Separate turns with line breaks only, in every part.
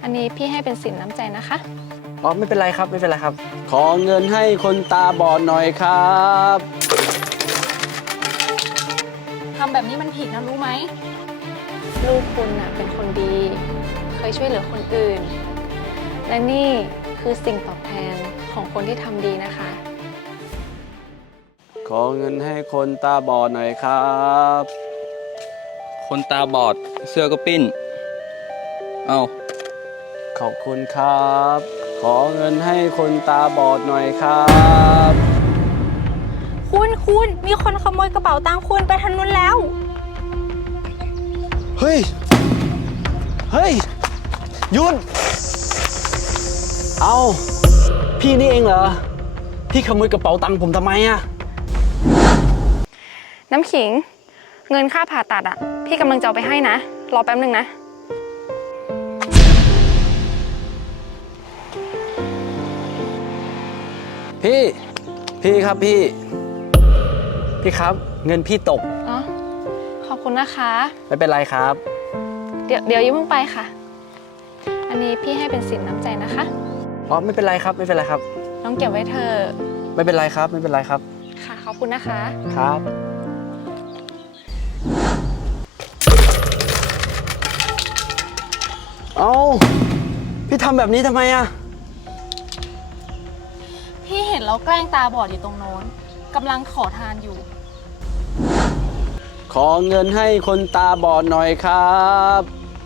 นนี้พี่ให้เป็นสินน้ำใจนะคะ
อ๋อไม่เป็นไรครับไม่เป็นไรครับขอเงินให้คนตาบอดหน่อยครับ
ทำแบบนี้มันผิดนะรู้ไหมลูกคุณน่ะเป็นคนดีเคยช่วยเหลือคนอื่นและนี่คือสิ่งตอบแทนของคนที่ทำดีนะคะ
ขอเงินให้คนตาบอดหน่อยครับ
คนตาบอดเสื้อก็ปิ้น เอา
ขอบคุณครับ ขอเงินให้คนตาบอดหน่อยครับ
คุณมีคนขโมยกระเป๋าตังค์คุณไปทางนู้นแล้ว
เฮ้ยหยุดเอาพี่นี่เองเหรอพี่ขโมยกระเป๋าตังค์ผมทำไมอะ
น้ำขิงเงินค่าผ่าตัดอ่ะพี่กำลังจะเอาไปให้นะรอแป๊บนึงนะ
พี่ครับพี่ครับเงินพี่ตก
อ๋อขอบคุณนะคะ
ไม่เป็นไรครับ
เดี๋ยวอย่าเพิ่งไปค่ะอันนี้พี่ให้เป็นสินน้ำใจนะคะ
อ๋อไม่เป็นไรครับไม่เป็นไรครับ
น้องเก็บไว้เถอะ
ไม่เป็นไรครับไม่เป็นไรครับ
ค่ะขอบคุณนะคะ
ครับเอาพี่ทำแบบนี้ทำไมอะ
พี่เห็นเราแกล้งตาบอดอยู่ตรงโน้นกำลังขอทานอยู่
ขอเงินให้คนตาบอดหน่อยครับ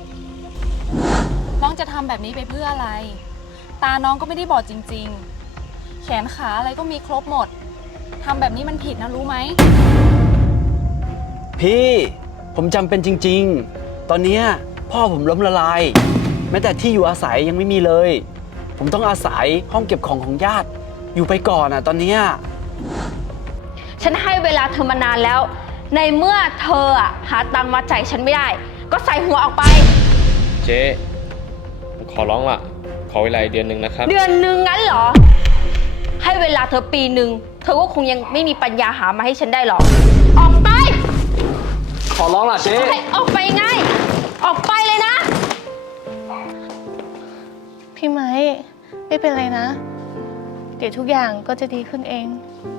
น้องจะทำแบบนี้ไปเพื่ออะไรตาน้องก็ไม่ได้บอดจริงๆแขนขาอะไรก็มีครบหมดทำแบบนี้มันผิดนะรู้ไหม
พี่ผมจำเป็นจริงๆตอนนี้พ่อผมล้มละลายแม้แต่ที่อยู่อาศัยยังไม่มีเลยผมต้องอาศัยห้องเก็บของของญาติอยู่ไปก่อนอ่ะตอนนี้
ฉันให้เวลาเธอมานานแล้วในเมื่อเธอหาตังค์มาจ่ายฉันไม่ได้ก็ใส่หัวออกไป
เจ๊ขอร้องล่ะขอเวลาเดือนหนึ่งนะครับ
เดือนหนึ่งงั้นเหรอให้เวลาเธอปีหนึ่งเธอก็คงยังไม่มีปัญญาหามาให้ฉันได้หรอกออกไป
ขอร้องล่ะเจ๊
ออกไปไงออกไปเลยนะ
พี่ไม้ไม่เป็นไรนะเดี๋ยวทุกอย่างก็จะดีขึ้นเอง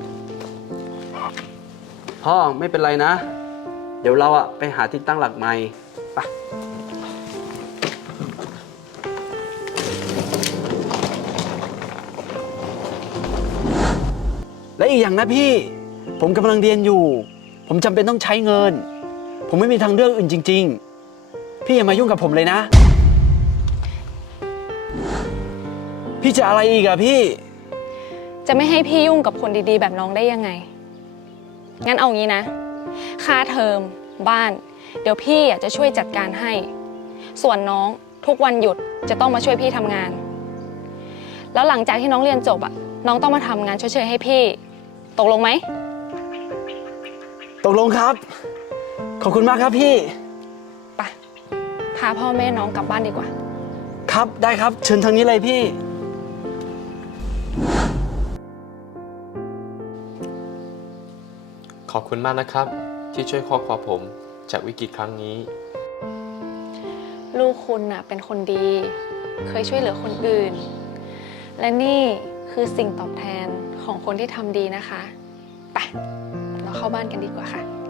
พ่อไม่เป็นไรนะเดี๋ยวเราไปหาที่ตั้งหลักใหม่ไปและอีกอย่างนะพี่ผมกำลังเรียนอยู่ผมจำเป็นต้องใช้เงินผมไม่มีทางเลือกอื่นจริงๆพี่อย่ามายุ่งกับผมเลยนะพี่จะอะไรอีกอะพี่
จะไม่ให้พี่ยุ่งกับคนดีๆแบบน้องได้ยังไงงั้นเอางี้นะค่าเทอมบ้านเดี๋ยวพี่จะช่วยจัดการให้ส่วนน้องทุกวันหยุดจะต้องมาช่วยพี่ทำงานแล้วหลังจากที่น้องเรียนจบน้องต้องมาทำงานชดเชยให้พี่ตกลงไหม
ตกลงครับขอบคุณมากครับพี่
ไปพาพ่อแม่น้องกลับบ้านดีกว่า
ครับได้ครับเชิญทางนี้เลยพี่
ขอบคุณมากนะครับที่ช่วยครอบครัวผมจากวิกฤตครั้งนี้
ลูกคุณเป็นคนดีเคยช่วยเหลือคนอื่นและนี่คือสิ่งตอบแทนของคนที่ทำดีนะคะไปเราเข้าบ้านกันดีกว่าค่ะ